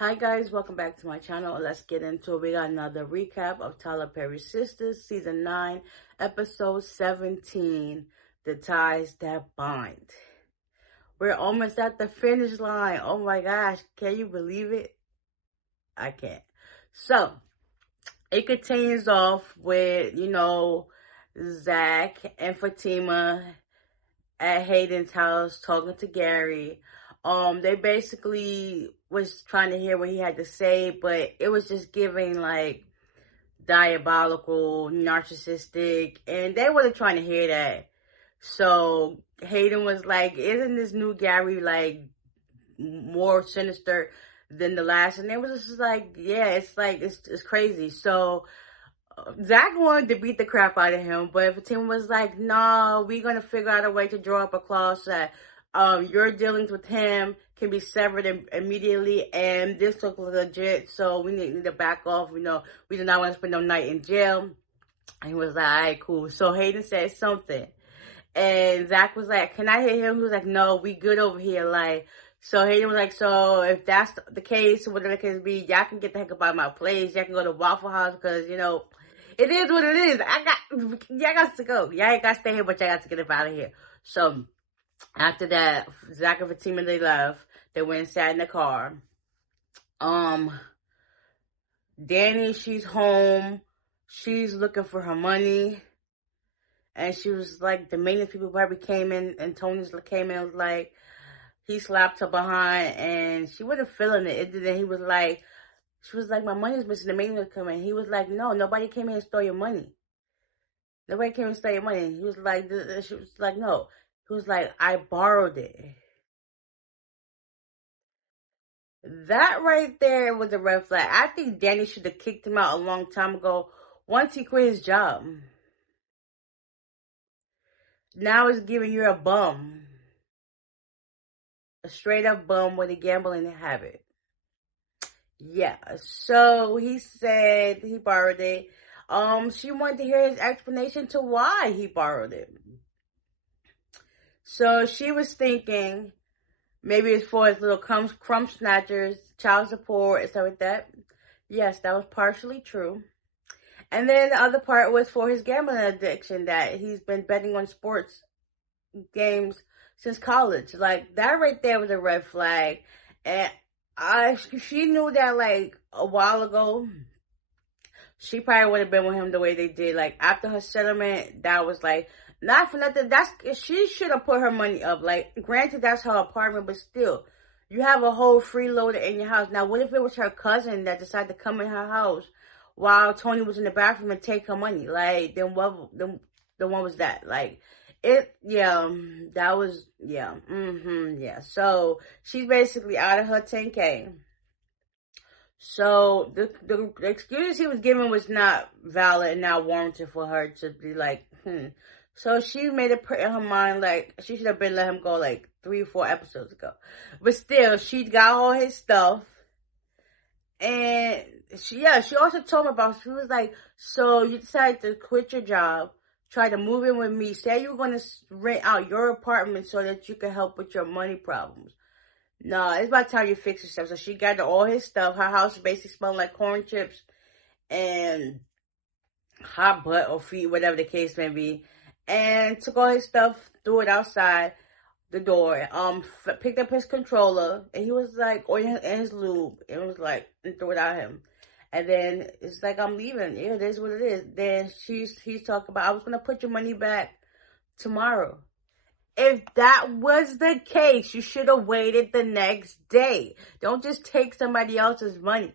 Hi guys, welcome back to my channel. Let's get into it. We got another recap of Tyler Perry's Sistas, Season 9, Episode 17, The Ties That Bind. We're almost at the finish line. Oh my gosh, can you believe it? I can't. So, it continues off with, Zach and Fatima at Hayden's house talking to Gary. They basically was trying to hear what he had to say, but it was just giving like diabolical, narcissistic, and they wasn't trying to hear that. So Hayden was like, "Isn't this new Gary like more sinister than the last?" And they was just like, "Yeah, it's like it's crazy." So Zach wanted to beat the crap out of him, but Fatima was like, "No, we're gonna figure out a way to draw up a clause that your dealings with him can be severed immediately, and this looks legit, so we need to back off. We do not want to spend no night in jail." And he was like, "All right, cool." So Hayden said something, and Zach was like, "Can I hit him?" He was like, "No, we good over here." Like, so Hayden was like, "So if that's the case, whatever the case be, y'all can get the heck up out of my place. Y'all can go to Waffle House because it is what it is. Y'all got to go. Y'all ain't got to stay here, but y'all got to get up out of here." So after that, Zach and Fatima, they left. They went and sat in the car. Danny, she's home. She's looking for her money. And she was like, the maintenance people probably came in, and Tony's came in, was like, he slapped her behind, and she wasn't feeling it. And then he was like, she was like, "My money's missing, the maintenance coming." He was like, "No, nobody came in and stole your money. Nobody came and stole your money." He was like, she was like, "No." He was like, "I borrowed it." That right there was a red flag. I think Danny should have kicked him out a long time ago once he quit his job. Now he's giving you a bum. A straight up bum with a gambling habit. Yeah, so he said he borrowed it. She wanted to hear his explanation to why he borrowed it. So she was thinking maybe it's for his little crumb snatchers, child support, and stuff like that. Yes, that was partially true. And then the other part was for his gambling addiction, that he's been betting on sports games since college. Like, that right there was a red flag. And she knew that like a while ago. She probably would have been with him the way they did. Like, after her settlement, that was like, not for nothing. She should have put her money up. Like, granted, that's her apartment, but still, you have a whole freeloader in your house. Now, what if it was her cousin that decided to come in her house while Tony was in the bathroom and take her money? Like, then what? Then one was that? Like, yeah, that was, yeah, yeah. So she's basically out of her 10K. So the excuse he was given was not valid and not warranted for her to be like, So she made it put in her mind like she should have been let him go like 3 or 4 episodes ago. But still, she got all his stuff. And she also told me about, she was like, "So you decided to quit your job, try to move in with me, say you were going to rent out your apartment so that you could help with your money problems. No, it's about time you fix yourself." So she gathered all his stuff. Her house basically smelled like corn chips and hot butt or feet, whatever the case may be. And took all his stuff, threw it outside the door. Picked up his controller, and he was like, and his lube, and was like, and threw it at him. And then it's like, "I'm leaving. Yeah, it is what it is." Then he's talking about, "I was gonna put your money back tomorrow." If that was the case, you should have waited the next day. Don't just take somebody else's money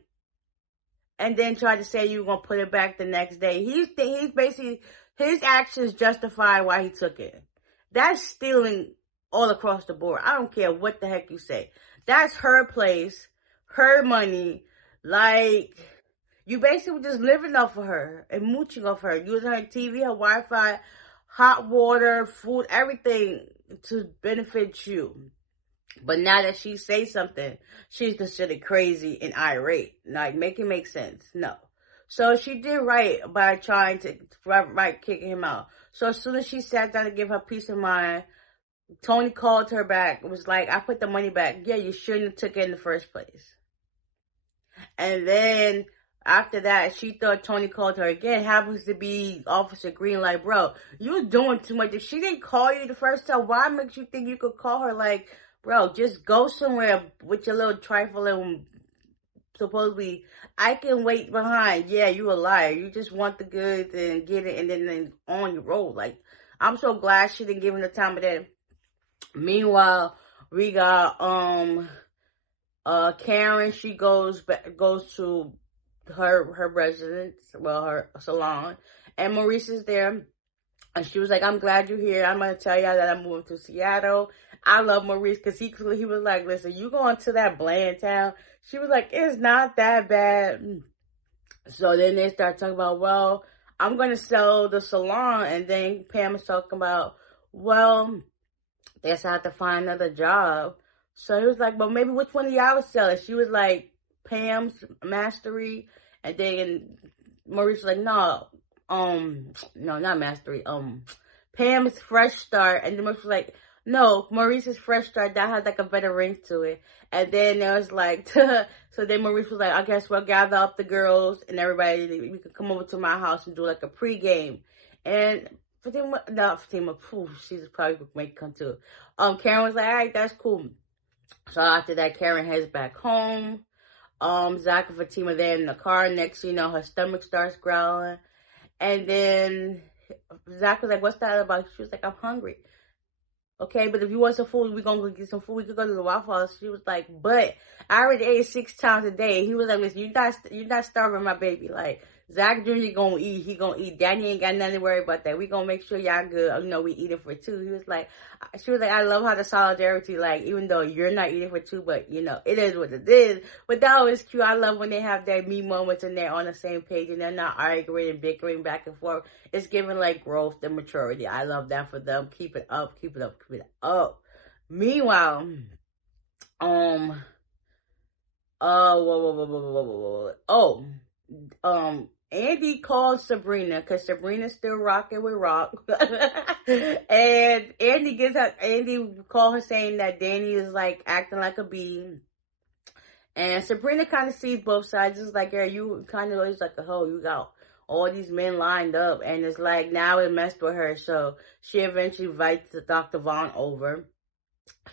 and then try to say you're going to put it back the next day. He's basically, his actions justify why he took it. That's stealing all across the board. I don't care what the heck you say. That's her place, her money. Like, you basically just living off of her and mooching off her, using her TV, her Wi-Fi, hot water, food, everything to benefit you. But now that she says something, she's considered crazy and irate. Like, make it make sense. No. So she did right by trying to kicking him out. So as soon as she sat down to give her peace of mind, Tony called her back. It was like, "I put the money back." Yeah, you shouldn't have took it in the first place. And then after that, she thought Tony called her again. Happens to be Officer Green. Like, bro, you're doing too much. If she didn't call you the first time, why makes you think you could call her? Like, bro, just go somewhere with your little trifling. Supposedly, I can wait behind. Yeah, you a liar. You just want the goods and get it, and then on your road. Like, I'm so glad she didn't give him the time of day. Meanwhile, we got Karen. She goes to her residence, well, her salon, and Maurice is there. And she was like, I'm glad you're here. I'm going to tell y'all that I'm moving to Seattle. I love Maurice because he was like, listen, you going to that bland town? She was like, it's not that bad. So then they start talking about, well, I'm going to sell the salon. And then Pam is talking about, well, I guess I have to find another job. So he was like, well, maybe which one of y'all would sell it? She was like, Pam's Mastery. And then Maurice was like, no, not Mastery, Pam's Fresh Start. And then Maurice was like, no, Maurice's Fresh Start, that has like a better ring to it. And then there was like, so then Maurice was like, I guess we'll gather up the girls and everybody, we could come over to my house and do like a pregame. And Fatima, she's probably going to come too. Karen was like, all right, that's cool. So after that, Karen heads back home. Zach and Fatima there in the car. Next, her stomach starts growling. And then Zach was like, what's that about? She was like, I'm hungry. Okay, but if you want some food, we're going to go get some food. We could go to the Waffle House. She was like, but I already ate 6 times a day. He was like, listen, you're not starving my baby. Like, Zach Jr. gonna eat. He gonna eat. Danny ain't got nothing to worry about that. We gonna make sure y'all good. We eating for 2. She was like, I love how the solidarity, like, even though you're not eating for 2, but, it is what it is. But that was cute. I love when they have their me moments and they're on the same page and they're not arguing and bickering back and forth. It's giving, like, growth and maturity. I love that for them. Keep it up, keep it up, keep it up. Meanwhile, Andy called Sabrina because Sabrina's still rocking with Rock. And Andy called her saying that Danny is like acting like a bee. And Sabrina kind of sees both sides. It's like, yeah, you kind of always like a hoe. You got all these men lined up. And it's like, now it messed with her. So she eventually invites Dr. Vaughn over.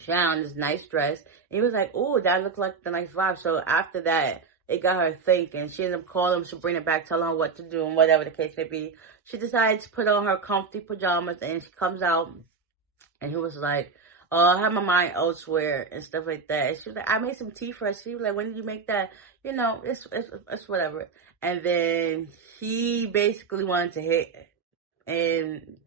She had on this nice dress. And he was like, oh, that looked like the nice vibe. So after that, it got her thinking. She ended up calling Sabrina back, telling her what to do and whatever the case may be. She decided to put on her comfy pajamas and she comes out and he was like, I have my mind elsewhere and stuff like that. And she was like, I made some tea for us. She was like, when did you make that? It's whatever. And then he basically wanted to hit and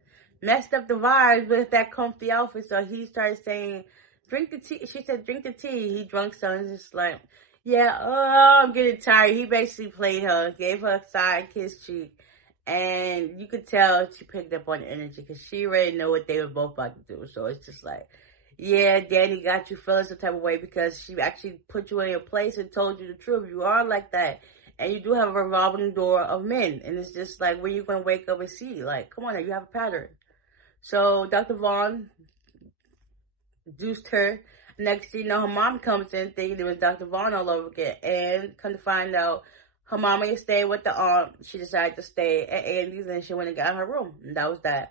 messed up the vibes with that comfy outfit. So he started saying, drink the tea. She said, drink the tea. He drunk some and just like, yeah, I'm getting tired. He basically played her, gave her a side kiss cheek. And you could tell she picked up on the energy because she already knew what they were both about to do. So it's just like, yeah, Danny got you feeling some type of way because she actually put you in your place and told you the truth. You are like that. And you do have a revolving door of men. And it's just like, when you going to wake up and see? Like, come on now, you have a pattern. So Dr. Vaughn juiced her. Next thing you know, her mom comes in thinking it was Dr. Vaughn all over again. And come to find out, her mama is staying with the aunt. She decided to stay at Andy's and she went and got her room. And that was that.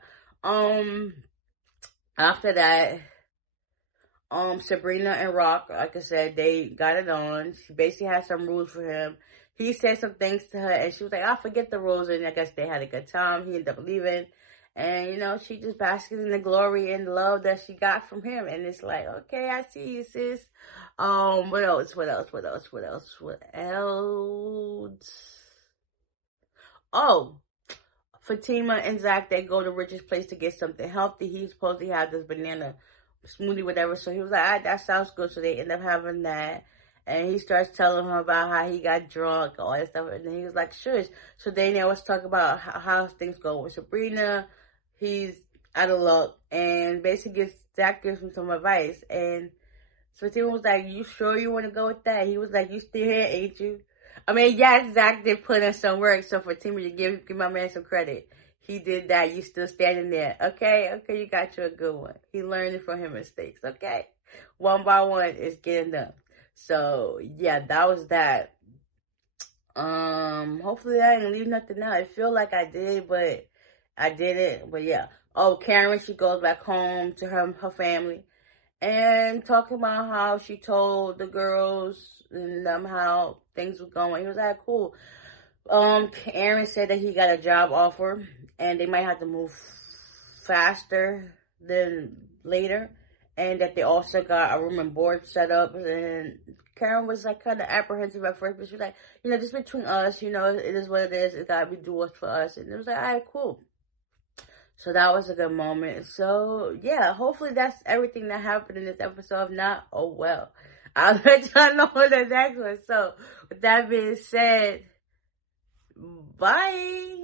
After that, Sabrina and Rock, like I said, they got it on. She basically had some rules for him. He said some things to her and she was like, I forget the rules. And I guess they had a good time. He ended up leaving. And, she just basking in the glory and love that she got from him. And it's like, okay, I see you, sis. What else? Oh, Fatima and Zach, they go to Rich's place to get something healthy. He's supposed to have this banana smoothie, whatever. So he was like, that sounds good. So they end up having that. And he starts telling her about how he got drunk, all that stuff. And then he was like, shush. So then they always talk about how things go with Sabrina. He's out of luck. And basically Zach gives him some advice. And Fatima was like, you sure you want to go with that? He was like, you still here, ain't you? I mean, yes, Zach did put in some work. So Fatima, you give my man some credit. He did that. You still standing there. Okay, you got you a good one. He learned from his mistakes. Okay. One by one, it's getting done. So, yeah, that was that. Hopefully I didn't leave nothing out. I feel like I did, but I didn't. But yeah. Oh, Karen, she goes back home to her family and talking about how she told the girls and how things were going. He was like, cool. Aaron said that he got a job offer and they might have to move faster than later, and that they also got a room and board set up. And Karen was like kind of apprehensive at first, but she was like, just between us, it is what it is. It gotta be doers for us. And it was like, all right, cool. So that was a good moment. So yeah, hopefully that's everything that happened in this episode. If not, oh well. I'll let y'all know the next one. So with that being said, bye.